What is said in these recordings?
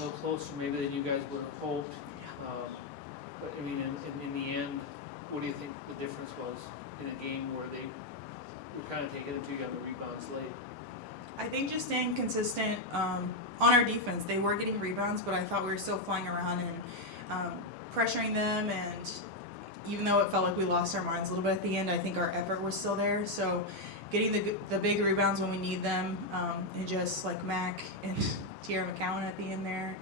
little closer maybe than you guys would have hoped. But I mean, in the end, what do you think the difference was in a game where they were kind of taking it to you on the rebounds late? I think just staying consistent on our defense. They were getting rebounds, but I thought we were still flying around and pressuring them. And even though it felt like we lost our minds a little bit at the end, I think our effort was still there. So getting the big rebounds when we need them, and just like Mac and Tierra McCowan at the end there.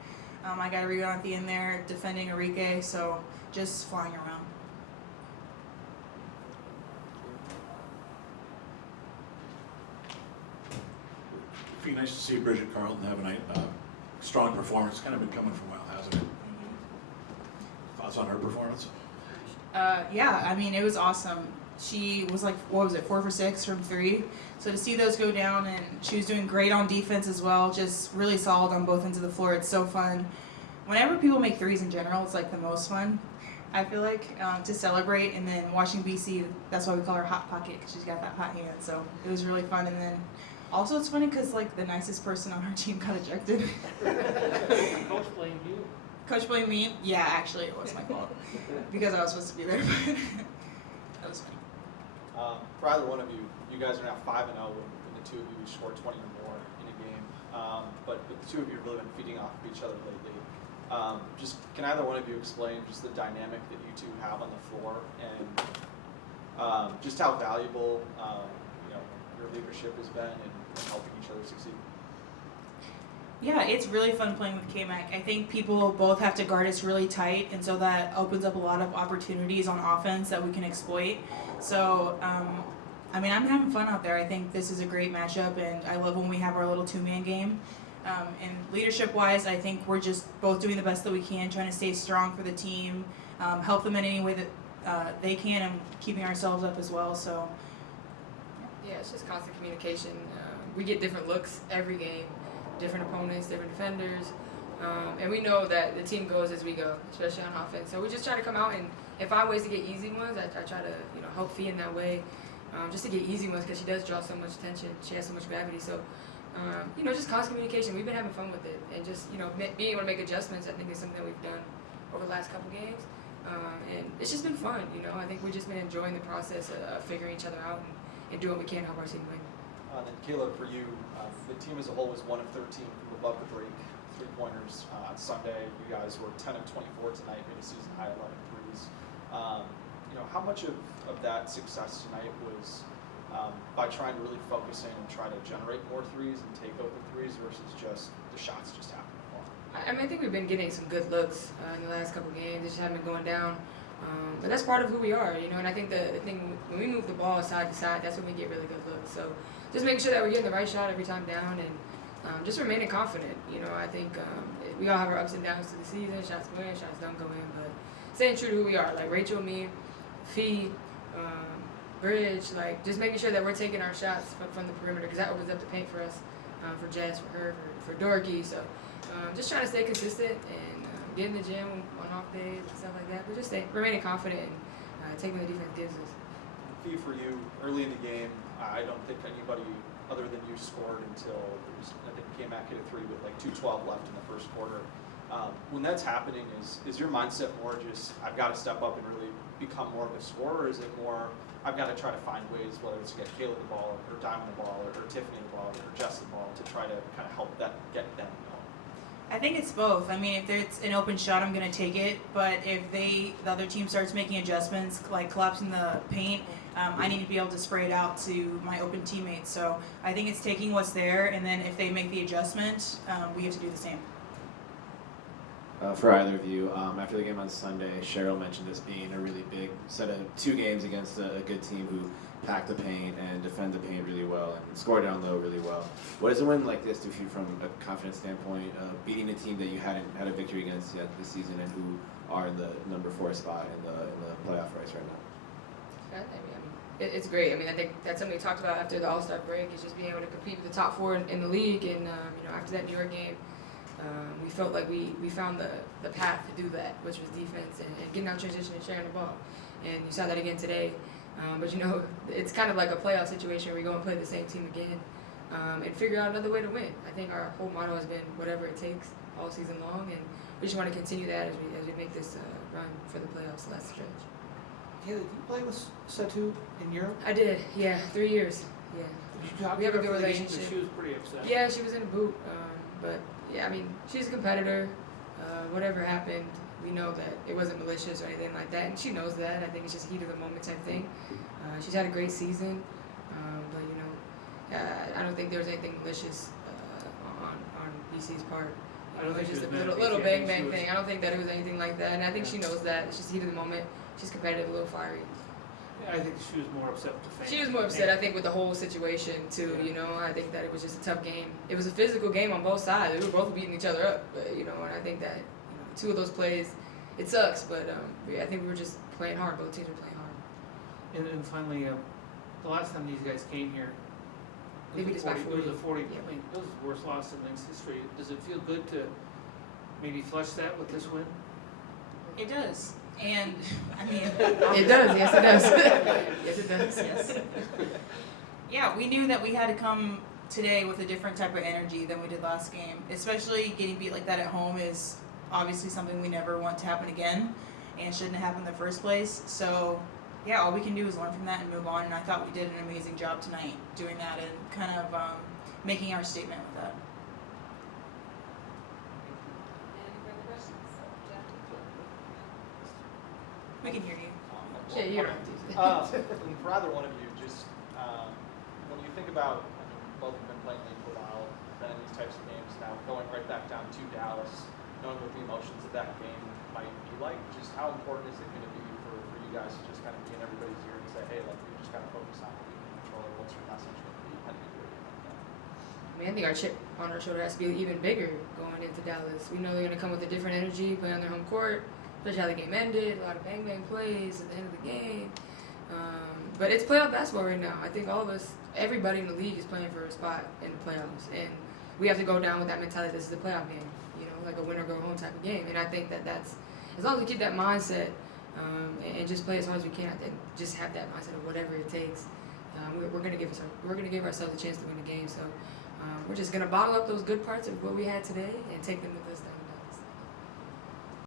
I got a rebound at the end there, defending Enrique, so just flying around. It'd be nice to see Bridget Carleton have a strong performance. Kind of been coming for a while, hasn't it? Mm-hmm. Thoughts on her performance? Yeah, I mean, it was awesome. She was like, 4 for 6 from 3. So to see those go down, and she was doing great on defense as well, just really solid on both ends of the floor. It's so fun. Whenever people make threes in general, it's like the most fun, I feel like, to celebrate. And then watching BC, that's why we call her Hot Pocket, because she's got that hot hand. So it was really fun. And then also it's funny because like the nicest person on our team got ejected. Coach blamed you. Coach blamed me? Yeah, actually it was my fault because I was supposed to be there. But that was funny. For either one of you, you guys are now 5-0 when the two of you scored 20 or more in a game. But the two of you have really been feeding off of each other lately. Just can either one of you explain just the dynamic that you two have on the floor and just how valuable your leadership has been in helping each other succeed? Yeah, it's really fun playing with KMac. I think people both have to guard us really tight, and so that opens up a lot of opportunities on offense that we can exploit. So, I mean, I'm having fun out there. I think this is a great matchup, and I love when we have our little two-man game. And leadership-wise, I think we're just both doing the best that we can, trying to stay strong for the team, help them in any way that they can, and keeping ourselves up as well. So, yeah, it's just constant communication. We get different looks every game. Different opponents, different defenders, and we know that the team goes as we go, especially on offense. So we just try to come out and find ways to get easy ones. I try to help Fee in that way, just to get easy ones because she does draw so much attention. She has so much gravity. So just constant communication. We've been having fun with it, and just being able to make adjustments. I think is something that we've done over the last couple games, and it's just been fun. I think we've just been enjoying the process of figuring each other out and doing what we can to help our team win. Then Kayla, for you, the team as a whole was 1 of 13 from above the break, 3-pointers on Sunday. You guys were 10 of 24 tonight, made a season high 11 threes. How much of that success tonight was by trying to really focus in and try to generate more threes and take open threes versus just the shots just happening more? I think we've been getting some good looks in the last couple games. They just haven't been going down. But that's part of who we are, and I think the thing, when we move the ball side to side, that's when we get really good looks. So just making sure that we're getting the right shot every time down, and just remaining confident. I think we all have our ups and downs to the season. Shots go in, shots don't go in, but staying true to who we are. Like Rachel, me, Fee, Bridge, like just making sure that we're taking our shots from the perimeter because that opens up the paint for us, for Jazz, for her, for Dorky. So just trying to stay consistent and get in the gym on off days and stuff like that. But just remaining confident and taking what the defense gives us. Fee, for you, early in the game, I don't think anybody other than you scored until I think KMac hit a 3 with like 2:12 left in the first quarter. When that's happening, is your mindset more just I've got to step up and really become more of a scorer, or is it more I've got to try to find ways, whether it's to get Kayla the ball or Diamond the ball or Tiffany the ball or Jess the ball, to try to kind of help that get them going? I think it's both. I mean, if it's an open shot, I'm going to take it. But if the other team starts making adjustments, like collapsing the paint, I need to be able to spray it out to my open teammates. So I think it's taking what's there, and then if they make the adjustment, we have to do the same. For either of you, after the game on Sunday, Cheryl mentioned this being a really big set of 2 games against a good team who pack the paint and defend the paint really well and score down low really well. What does a win like this do for you from a confidence standpoint, beating a team that you hadn't had a victory against yet this season and who are in the number 4 spot in the playoff race right now? It's great. I mean, I think that's something we talked about after the All-Star break, is just being able to compete with the top 4 in the league. And after that New York game, we felt like we found the path to do that, which was defense and getting out transition and sharing the ball. And you saw that again today. But it's kind of like a playoff situation where we go and play the same team again. and figure out another way to win. I think our whole motto has been whatever it takes all season long, and we just want to continue that as we make this run for the playoffs last stretch. Kayla, did you play with Satu in Europe? I did, yeah, 3 years, yeah. Did you talk We to have a her good after the game? relationship. She was pretty upset. Yeah, she was in a boot, but yeah, I mean, she's a competitor. Whatever happened, we know that it wasn't malicious or anything like that, and she knows that. I think it's just heat of the moment type thing. She's had a great season, but you know, I don't think there was anything malicious on BC's part. I don't It was think just she a was mad at little BC. I bang think bang she was- thing. I don't think that it was anything like that, and I think Yeah. she knows that. It's just heat of the moment. She's competitive, a little fiery. Yeah, I think she was more upset with the fans. She was more upset, I think, with the whole situation too. Yeah. You know, I think that it was just a tough game. It was a physical game on both sides. We were both beating each other up, but you know, and I think that two of those plays, it sucks, but I think we were just playing hard. Both teams were playing hard. And finally, the last time these guys came here, They beat us by 40. It was a 40. Yeah. I mean, it was the worst loss in Lynx history. Does it feel good to maybe flush that with this win? It does. And I mean, It does, yes, it does. Yes, it does. yes. Yeah, we knew that we had to come today with a different type of energy than we did last game. Especially getting beat like that at home is obviously something we never want to happen again and shouldn't have happened in the first place. So yeah, all we can do is learn from that and move on, and I thought we did an amazing job tonight doing that and kind of making our statement with that. Any further questions? Jeff? We can hear you. Yeah, you're And for either one of you, just when you think about, I mean, both have been playing league for a while, been in these types of games now, going right back down to Dallas, knowing what the emotions of that game might be like, just how important is it going to be for you guys to just kind of be in everybody's ear and say, hey, like, we just got to focus on what we can control, or what's your message going to be heading into a game like that? I mean, I think our chip on our shoulder has to be even bigger going into Dallas. We know they're going to come with a different energy, play on their home court, especially how the game ended, a lot of bang-bang plays at the end of the game. But it's playoff basketball right now. I think all of us, everybody in the league is playing for a spot in the playoffs. And we have to go down with that mentality, this is a playoff game, you know, like a win or go home type of game. And I think that that's, as long as we keep that mindset and just play as hard as we can, and just have that mindset of whatever it takes, we're going to give ourselves a chance to win the game. So we're just going to bottle up those good parts of what we had today and take them with us down.